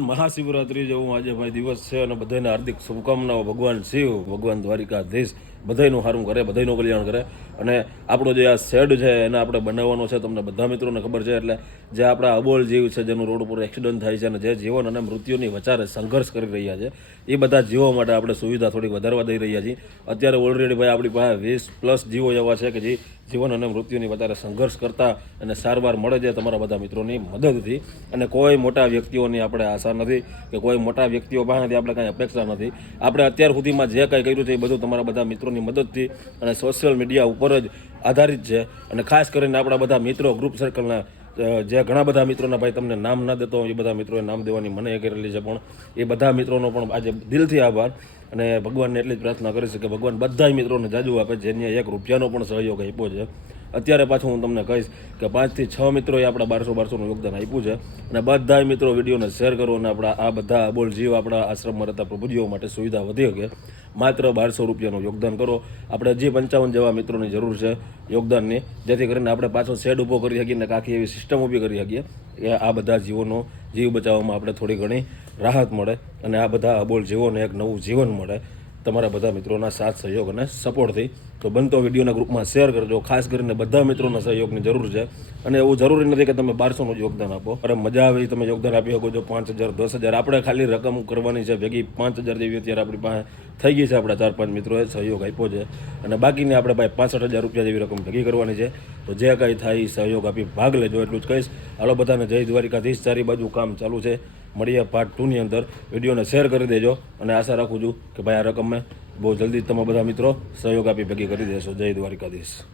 મહાશિવરાત્રી જેવું આજે ભાઈ દિવસ છે અને બધાને હાર્દિક શુભકામનાઓ. ભગવાન શિવ, ભગવાન દ્વારિકાધીશ બધાયનું સારું કરે, બધાયનું કલ્યાણ કરે. અને આપણો જે આ શેડ છે એને આપણે બનાવવાનો છે, તમને બધા મિત્રોને ખબર છે. એટલે જે આપણા અબોલ જીવ છે જેનું રોડ ઉપર એક્સિડન્ટ થાય છે અને જે જીવન અને મૃત્યુની વચ્ચે સંઘર્ષ કરી રહ્યા છે, એ બધા જીવો માટે આપણે સુવિધા થોડીક વધારવા દઈ રહ્યા છીએ. અત્યારે ઓલરેડી ભાઈ આપણી પાસે 20+ જીવો એવા છે કે જે જીવન અને મૃત્યુની વધારે સંઘર્ષ કરતા અને સારવાર મળે છે તમારા બધા મિત્રોની મદદથી. અને કોઈ મોટા વ્યક્તિઓની આપણે આશા નથી કે કોઈ મોટા વ્યક્તિઓ પાસેથી આપણે કાંઈ અપેક્ષા નથી. આપણે અત્યાર સુધીમાં જે કાંઈ કર્યું છે એ બધું તમારા બધા મિત્રોની મદદથી અને સોશિયલ મીડિયા ઉપર જ આધારિત છે. અને ખાસ કરીને આપણા બધા મિત્રો ગ્રુપ સર્કલના જે ઘણા બધા મિત્રોના ભાઈ તમને નામ ના દેતો એ બધા મિત્રોએ નામ દેવાની મને કરેલી છે, પણ એ બધા મિત્રોનો પણ આજે દિલથી આભાર. અને ભગવાનને એટલી જ પ્રાર્થના કરીશ કે ભગવાન બધા મિત્રોને જાજુ આપે જેને 1 રૂપિયાનો પણ સહયોગ આપ્યો છે. અત્યારે પાછું હું તમને કહીશ કે 5 થી 6 મિત્રોએ આપણા 1200-1200નું યોગદાન આપ્યું છે. અને બધા મિત્રો વિડીયોને શેર કરો અને આપણા આ બધા અબોલ જીવ આપણા આશ્રમમાં રહેતા પ્રભુજીઓ માટે સુવિધા વધી શકે. માત્ર 1200 રૂપિયાનું યોગદાન કરો. આપણે હજી 55 જેવા મિત્રોની જરૂર છે યોગદાનની, જેથી કરીને આપણે પાછો શેડ ઊભો કરી શકીએ અને આખી એવી સિસ્ટમ ઊભી કરી શકીએ કે આ બધા જીવોનો જીવ બચાવવામાં આપણે થોડી ઘણી રાહત મળે અને આ બધા અબોલ જીવોને એક નવું જીવન મળે તમારા બધા મિત્રોના સાથ સહયોગ અને સપોર્ટથી. તો બનતો વિડીયોના ગ્રુપમાં શેર કરજો. ખાસ કરીને બધા મિત્રોના સહયોગની જરૂર છે. અને એવું જરૂરી નથી કે તમે 1200નું યોગદાન આપો. અરે મજા આવે તમે યોગદાન આપી શકો છો. 5000, 10,000 આપણે ખાલી રકમ કરવાની છે ભેગી. 5000 જેવી અત્યારે આપણી પાસે થઈ ગઈ છે. આપણા 4-5 મિત્રોએ સહયોગ આપ્યો છે અને બાકીની આપણે ભાઈ 65,000 રૂપિયા જેવી રકમ ભેગી કરવાની છે. તો જે કાંઈ થાય એ સહયોગ આપી ભાગ લેજો, એટલું જ કહીશ. હાલો બધાને જય દ્વારિકાધીશ. ચારે બાજુ કામ ચાલુ છે. મળીએ પાર્ટ 2ની અંદર. વિડીયોને શેર કરી દેજો અને આશા રાખું છું કે ભાઈ આ રકમ બહુ જલ્દી તમે બધા મિત્રો સહયોગ આપી ભેગી કરી દેશો. જય દ્વારિકાધીશ.